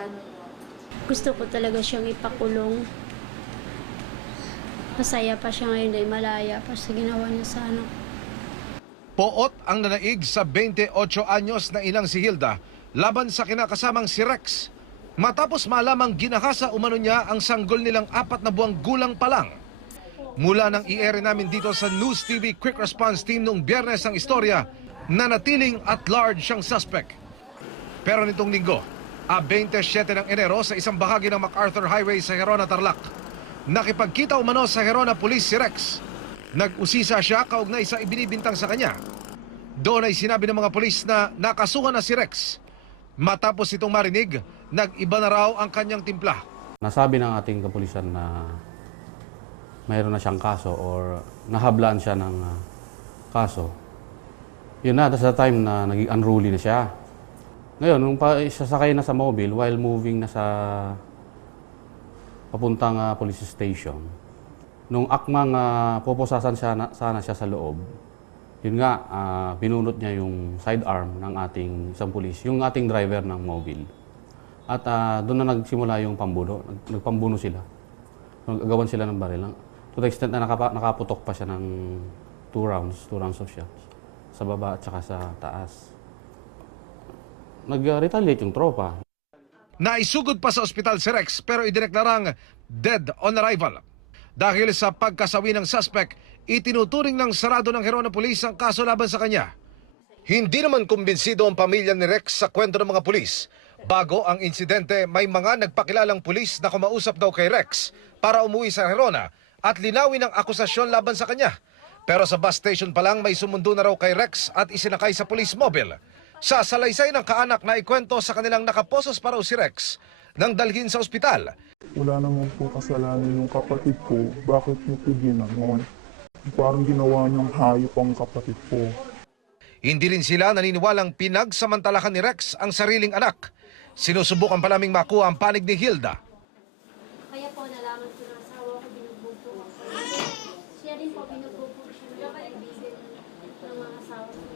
kapulisan? Gusto ko talaga siyang ipakulong. Masaya pa siya ngayon dahil malaya pa sa ginawa niya sa anak. Poot ang nanaig sa 28 anyos na inang si Hilda laban sa kinakasamang si Rex. Matapos malamang ginahasa umano niya ang sanggol nilang 4 na buwang gulang pa lang. Mula nang i-air namin dito sa News TV Quick Response Team noong Biyernes ang istorya, nanatiling at large siyang suspect. Pero nitong linggo, 27 ng Enero sa isang bahagi ng MacArthur Highway sa Gerona, Tarlac, nakipagkita umano sa Gerona Police si Rex. Nag-usisa siya kaugnay sa ibinibintang sa kanya. Doon ay sinabi ng mga pulis na nakasuhan na si Rex. Matapos itong marinig, nag-iba na raw ang kanyang timpla. Nasabi ng ating kapulisan na mayroon na siyang kaso or nahablaan siya ng kaso. Yun na, sa time na naging unruly na siya. Ngayon, nung sasakay na sa mobile while moving na sa papuntang police station, nung akmang pupusasan sana siya sa loob, yun nga, binunot niya yung sidearm ng ating isang pulis, yung ating driver ng mobile. At doon na nagsimula yung pambuno, nagpambuno sila. Nagagawan sila ng baril. To the extent na nakaputok pa siya ng 2 rounds of shots sa baba at saka sa taas. Nag-retaliate yung tropa. Naisugod pa sa ospital si Rex pero idineklarang dead on arrival. Dahil sa pagkasawi ng suspect, itinuturing ng sarado ng Gerona Police ang kaso laban sa kanya. Hindi naman kumbinsido ang pamilya ni Rex sa kwento ng mga pulis. Bago ang insidente, may mga nagpakilalang pulis na kumausap daw kay Rex para umuwi sa Gerona at linawin ang akusasyon laban sa kanya. Pero sa bus station pa lang may sumundo na raw kay Rex at isinakay sa police mobile. Sa salaysay ng kaanak na ikwento sa kanilang nakaposos pa raw si Rex nang dalhin sa ospital. Wala naman po kasalanan yung kapatid ko. Bakit niyo po ginanon? Parang ginawa niyang hayop ang kapatid ko. Hindi rin sila naniniwalang pinagsamantalahan ni Rex ang sariling anak. Sinusubukan pa naming makuha ang panig ni Hilda. Kaya po nalaman ko na asawa ko binugbog po ako. Siya din po binugbog po siya ng kaibigan ng mga asawa ko.